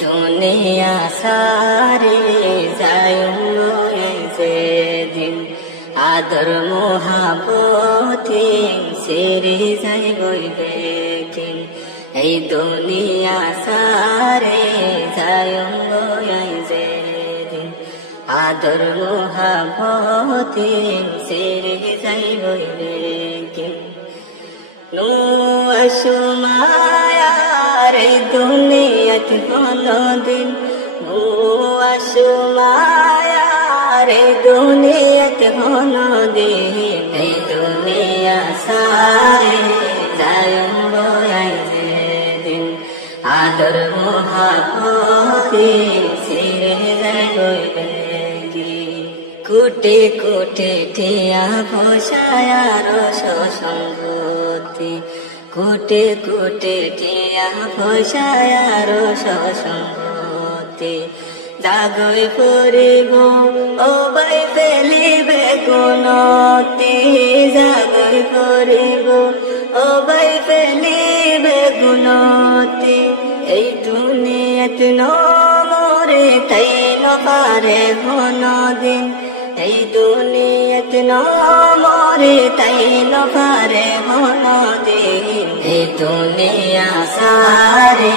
দুনিয়া সারে যায় সেদিন আদর মোহাবতে সেরে যায় বইবে কিন এই দুনিয়া সারে যায় সেদিন আদর মোহাবতে সেরে যায় বইবে কিন নো আসমায়ার দুনিয়াত কোনদিন নো আসমায়ার দুনিয়াত কোনদিন এই দুনিয়া সারে যায় সেদিন আদর মোহাবতে সেরে যায় কোটে কোটে টিয়া বসায়ার সসঙ্গতি কোটে কোটে টিয়া বসায়ার সসঙ্গতি জাগই পড়িব ও বাই ফেলিবে গুণতি জাগই পড়িব ও বাই ফেলিবে গুণতি এই দুনিয়াত নমরে তাই নপারে দিন এই দুনিয়াত নমরে তাই নপারে দিন এই দুনিয়া সারে